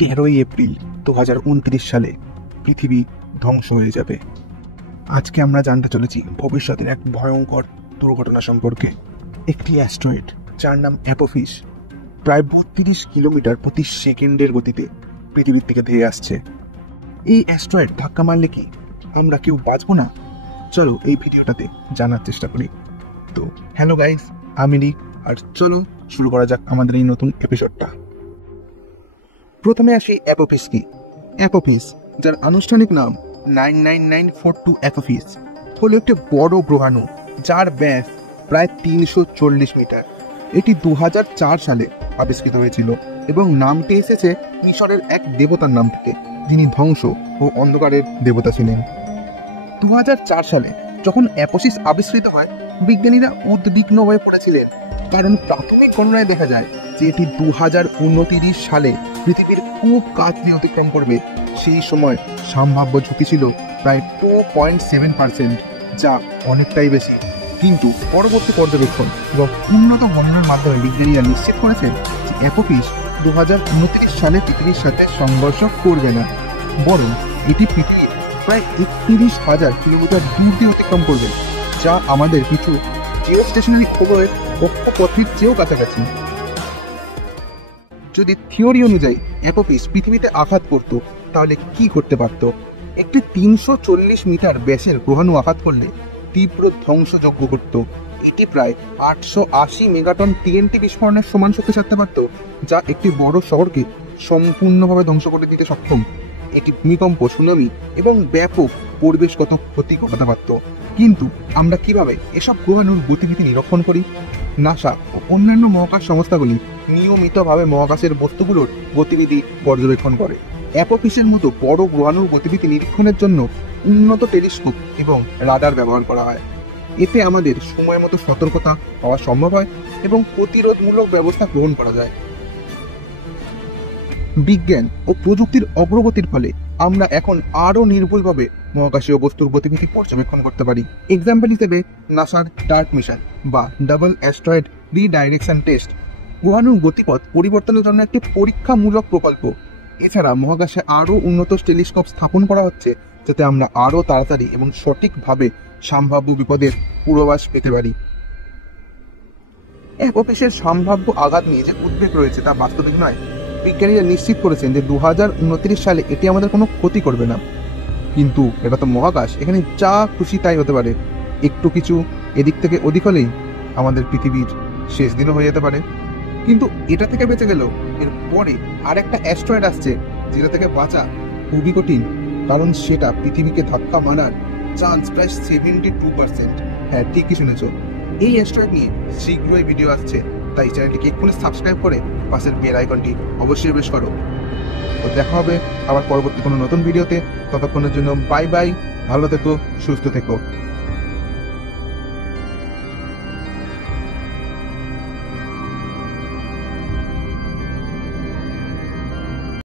13ই April 2029 সালে পৃথিবী ধ্বংস হয়ে যাবে। আজকে আমরা জানতে চলেছি ভবিষ্যতের এক ভয়ঙ্কর দুর্ঘটনা সম্পর্কে। একটি অ্যাস্ট্রয়েড যার নাম অ্যাপোফিস প্রায় 32 কিলোমিটার প্রতি সেকেন্ডের গতিতে পৃথিবীর থেকে ধেয়ে আসছে। এই অ্যাস্ট্রয়েড ধাক্কা মারলে কি আমরা কেউ বাঁচবো না? চলো এই ভিডিওটাতে জানার চেষ্টা করি। তো হ্যালো গাইস, আমি রিক, আর চলো শুরু করা যাক আমাদের এই নতুন এপিসোডটা। প্রথমে আসি অ্যাপোফিস কি। অ্যাপোফিস, যার আনুষ্ঠানিক নাম 99942 অ্যাপোফিস, হলো একটি বড় গ্রহাণু যার ব্যাস প্রায় 340 মিটার। এটি 2004 সালে আবিষ্কৃত হয়েছিল এবং নামটি এসেছে মিশরের এক দেবতার নাম থেকে, যিনি ধ্বংস ও অন্ধকারের দেবতা ছিলেন। 2004 সালে যখন অ্যাপোফিস আবিষ্কৃত হয়, বিজ্ঞানীরা উদ্বিগ্ন হয়ে পড়েছিলেন, কারণ প্রাথমিক গণনায় দেখা যায় যে এটি 2029 সালে পৃথিবীর খুব কাছ দিয়ে অতিক্রম করবে। সেই সময় সম্ভাব্য ঝুঁকি ছিল প্রায় 2.7%, যা অনেকটাই বেশি। কিন্তু পরবর্তী পর্যবেক্ষণ এবং উন্নত গণনার মাধ্যমে বিজ্ঞানীরা নিশ্চিত করেছেন যে অ্যাপোফিস 2029 সালে পৃথিবীর সাথে সংঘর্ষ করবে না, বরং এটি পৃথিবীর প্রায় 31,000 কিলোমিটার দূর দিয়ে অতিক্রম করবে, যা আমাদের কিছু জিওস্টেশনারি খবরের কক্ষপথের চেয়েও কাছাকাছি। যদি থিওরি অনুযায়ী অ্যাপোফিস পৃথিবীতে আঘাত করত, তাহলে কি করতে পারত? একটি 340 মিটার ব্যাসের গ্রহাণু আঘাত করলে তীব্র ধ্বংসযজ্ঞ করত। এটি প্রায় 880 মেগাটন টিএনটি বিস্ফোরণের সমান শক্তি ছাড়তে পারত, যা একটি বড় শহরকে সম্পূর্ণভাবে ধ্বংস করে দিতে সক্ষম। এটি ভূমিকম্প, সুনামি এবং ব্যাপক পরিবেশগত ক্ষতি ঘটাতে পারত। কিন্তু আমরা কিভাবে এসব গ্রহাণুর গতিবিধি নিরীক্ষণ করি? নাসা ও অন্যান্য মহাকাশ সংস্থাগুলি নিয়মিতভাবে মহাকাশের বস্তুগুলোর গতিবিধি পর্যবেক্ষণ করে। অ্যাপোফিসের মতো বড় গ্রহাণুর গতিবিধি নিরীক্ষণের জন্য উন্নত টেলিস্কোপ এবং রাডার ব্যবহার করা হয়। এতে আমাদের সময় মতো সতর্কতা পাওয়া সম্ভব হয় এবং প্রতিরোধমূলক ব্যবস্থা গ্রহণ করা যায়। বিজ্ঞান ও প্রযুক্তির অগ্রগতির ফলে আমরা এখন আরও নির্ভুলভাবে মহাকাশীয় বস্তুর গতিবিধি পর্যবেক্ষণ করতে পারি। এক্সাম্পল হিসেবে নাসার ডার্ট মিশন বা ডাবল অ্যাস্ট্রয়েড রিডাইরেকশন টেস্ট গ্রহাণুর গতিপথ পরিবর্তনের জন্য একটি পরীক্ষামূলক প্রকল্প। এছাড়া মহাকাশে আরও উন্নত টেলিস্কোপ স্থাপন করা হচ্ছে, যাতে আমরা আরও তাড়াতাড়ি এবং সঠিকভাবে সম্ভাব্য বিপদের পূর্বাভাস পেতে পারি। অ্যাপোফিসের সম্ভাব্য আঘাত নিয়ে যে উদ্বেগ রয়েছে তা বাস্তবিক নয়। বিজ্ঞানীরা নিশ্চিত করেছেন যে 2029 সালে এটি আমাদের কোনো ক্ষতি করবে না। কিন্তু এটা তো মহাকাশ, এখানে যা খুশি তাই হতে পারে। একটু কিছু এদিক থেকে ওদিক হলেই আমাদের পৃথিবীর শেষ দিনও হয়ে যেতে পারে। কিন্তু এটা থেকে বেঁচে গেল, এর পরে আরেকটা অ্যাস্ট্রয়েড আসছে, যেটা থেকে বাঁচা খুবই কঠিন, কারণ সেটা পৃথিবীকে ধাক্কা মারার চান্স প্রায় 72%। হ্যাঁ, ঠিকই শুনেছ। এই অ্যাস্ট্রয়েড নিয়ে শীঘ্রই ভিডিও আসছে, তাই চ্যানেলটিকে এক্ষুনি সাবস্ক্রাইব করে পাশের বেল আইকনটি অবশ্যই প্রেস করো। তো দেখা হবে আবার পরবর্তী কোনো নতুন ভিডিওতে। ততক্ষণের জন্য বাই বাই, ভালো থেকো, সুস্থ থেকো।